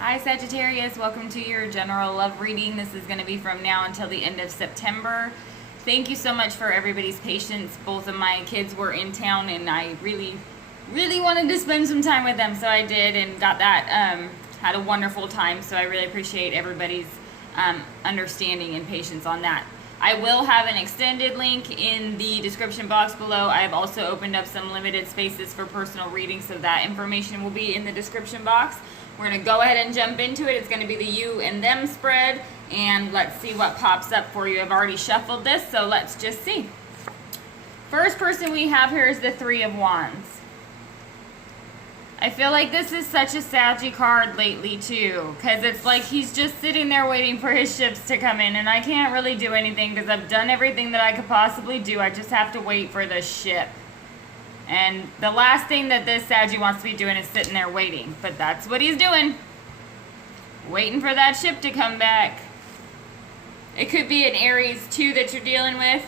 Hi Sagittarius, welcome to your general love reading. This is going to be from now until the end of September. Thank you so much for everybody's patience. Both of my kids were in town and I really wanted to spend some time with them, so I did and got that, had a wonderful time, so I really appreciate everybody's understanding and patience on that. I will have an extended link in the description box below. I have also opened up some limited spaces for personal readings, so that information will be in the description box. We're going to go ahead and jump into it. It's going to be the you and them spread, and let's see what pops up for you. I've already shuffled this, so let's just see. First person we have here is the Three of Wands. I feel like this is such a Saggy card lately too, because it's like he's just sitting there waiting for his ships to come in, and I can't really do anything because I've done everything that I could possibly do. I just have to wait for the ship. And the last thing that this Saggy wants to be doing is sitting there waiting, but that's what he's doing. Waiting for that ship to come back. It could be an Aries too that you're dealing with.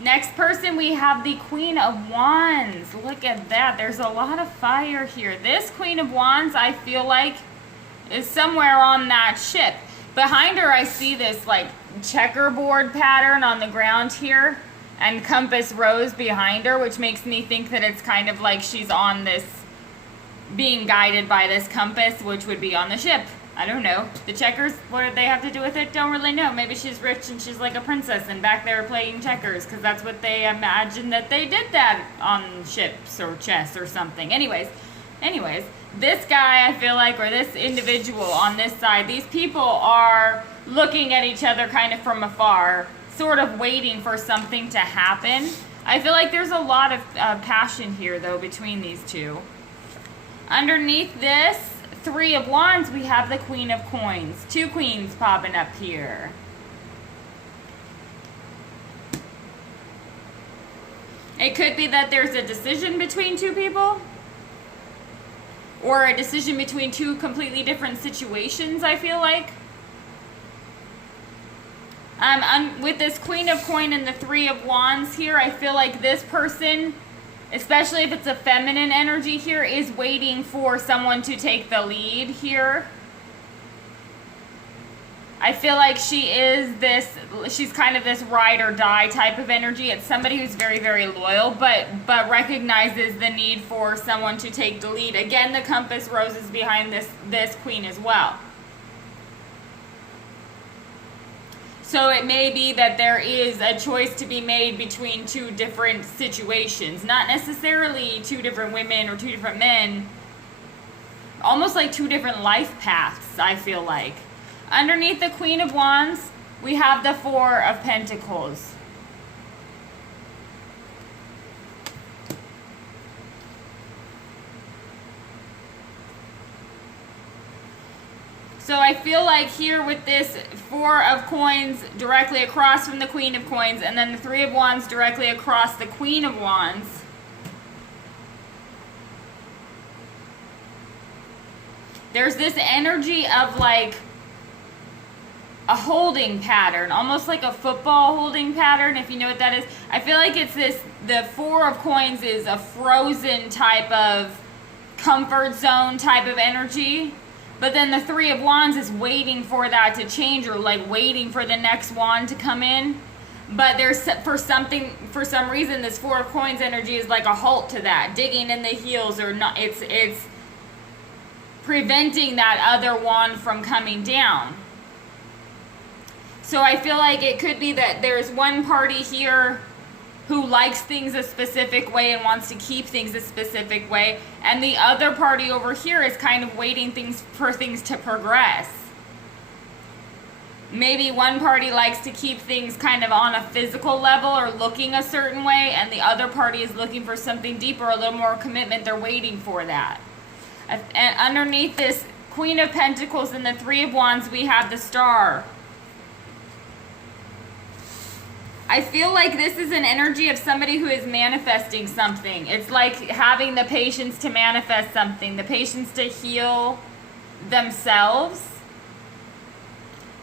Next person, we have the Queen of Wands. Look at that. There's a lot of fire here. This Queen of Wands, I feel like, is somewhere on that ship. Behind her, I see this like checkerboard pattern on the ground here, and compass rose behind her, which makes me think that it's kind of like she's on this, being guided by this compass, which would be on the ship. I don't know. The checkers, what do they have to do with it? Don't really know. Maybe she's rich and she's like a princess and back there playing checkers, because that's what they imagine that they did that on ships or chess or something. Anyways, this guy, I feel like, or this individual on this side, these people are looking at each other kind of from afar, sort of waiting for something to happen. I feel like there's a lot of passion here, though, between these two. Underneath this Three of Wands, we have the Queen of Coins. Two queens popping up here. It could be that there's a decision between two people, or a decision between two completely different situations, I feel like. With this Queen of Coin and the Three of Wands here, I feel like this person, especially if it's a feminine energy here, is waiting for someone to take the lead here. I feel like she's kind of this ride or die type of energy. It's somebody who's very loyal, but recognizes the need for someone to take the lead. Again, the compass rose is behind this queen as well. So it may be that there is a choice to be made between two different situations. Not necessarily two different women or two different men. Almost like two different life paths, I feel like. Underneath the Queen of Wands, we have the Four of Pentacles. So I feel like here with this Four of Coins directly across from the Queen of Coins, and then the Three of Wands directly across the Queen of Wands, there's this energy of like a holding pattern, almost like a football holding pattern, if you know what that is. I feel like it's this, the Four of Coins is a frozen type of comfort zone type of energy. But then the Three of Wands is waiting for that to change, or like waiting for the next wand to come in. But there's, for some reason, this Four of Coins energy is like a halt to that, digging in the heels, or not. It's preventing that other wand from coming down. So I feel like it could be that there's one party here who likes things a specific way and wants to keep things a specific way, and the other party over here is kind of waiting for things to progress. Maybe one party likes to keep things kind of on a physical level or looking a certain way, and the other party is looking for something deeper, a little more commitment. They're waiting for that. And underneath this Queen of Pentacles and the Three of Wands, we have the Star. I feel like this is an energy of somebody who is manifesting something. It's like having the patience to manifest something, the patience to heal themselves.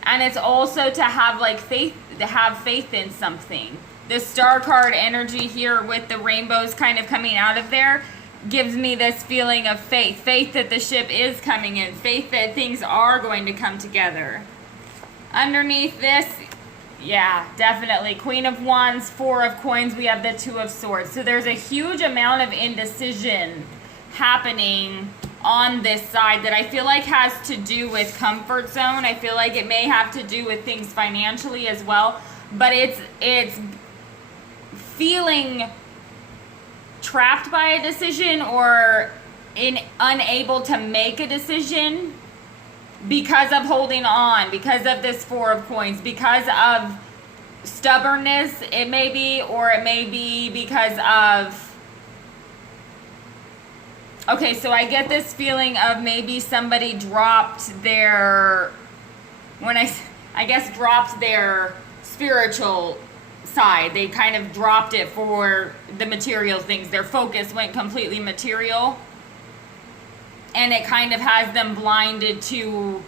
And it's also to have like faith, to have faith in something. The Star card energy here with the rainbows kind of coming out of there gives me this feeling of faith. Faith that the ship is coming in. Faith that things are going to come together. Underneath this, yeah, definitely. Queen of Wands, Four of Coins, we have the Two of Swords. So there's a huge amount of indecision happening on this side that I feel like has to do with comfort zone. I feel like it may have to do with things financially as well. But it's feeling trapped by a decision or unable to make a decision because of holding on, because of this Four of Coins, because of stubbornness, it may be, or it may be because of, okay, so I get this feeling of maybe somebody dropped their, I guess dropped their spiritual side. They kind of dropped it for the material things. Their focus went completely material. And it kind of has them blinded to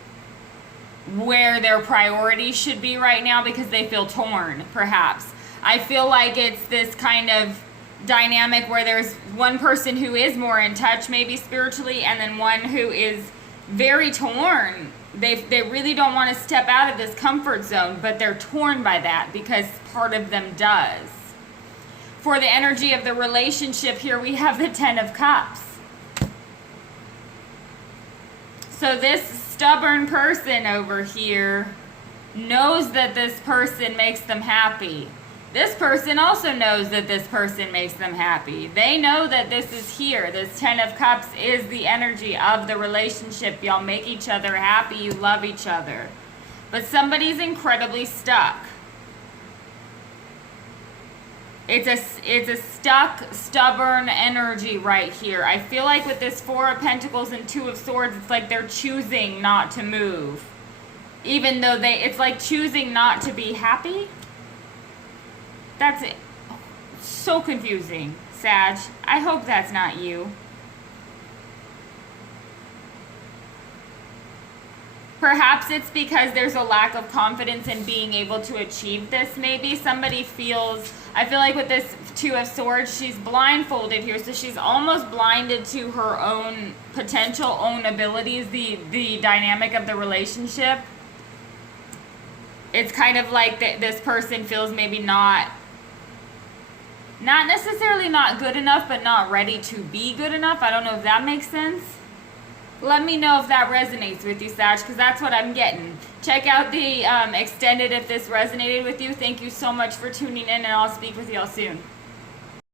where their priorities should be right now because they feel torn, perhaps. I feel like it's this kind of dynamic where there's one person who is more in touch, maybe spiritually, and then one who is very torn. They really don't want to step out of this comfort zone, but they're torn by that because part of them does. For the energy of the relationship here, we have the Ten of Cups. So this stubborn person over here knows that this person makes them happy. This person also knows that this person makes them happy. They know that this is here. This Ten of Cups is the energy of the relationship. Y'all make each other happy. You love each other. But somebody's incredibly stuck. It's a stuck, stubborn energy right here. I feel like with this Four of Pentacles and Two of Swords, it's like they're choosing not to move. Even though it's like choosing not to be happy. That's it. So confusing, Sag. I hope that's not you. Perhaps it's because there's a lack of confidence in being able to achieve this, maybe. Somebody feels, I feel like with this Two of Swords, she's blindfolded here, so she's almost blinded to her own potential, own abilities, the dynamic of the relationship. It's kind of like this person feels maybe not necessarily not good enough, but not ready to be good enough. I don't know if that makes sense. Let me know if that resonates with you, Sag, because that's what I'm getting. Check out the extended if this resonated with you. Thank you so much for tuning in, and I'll speak with y'all soon.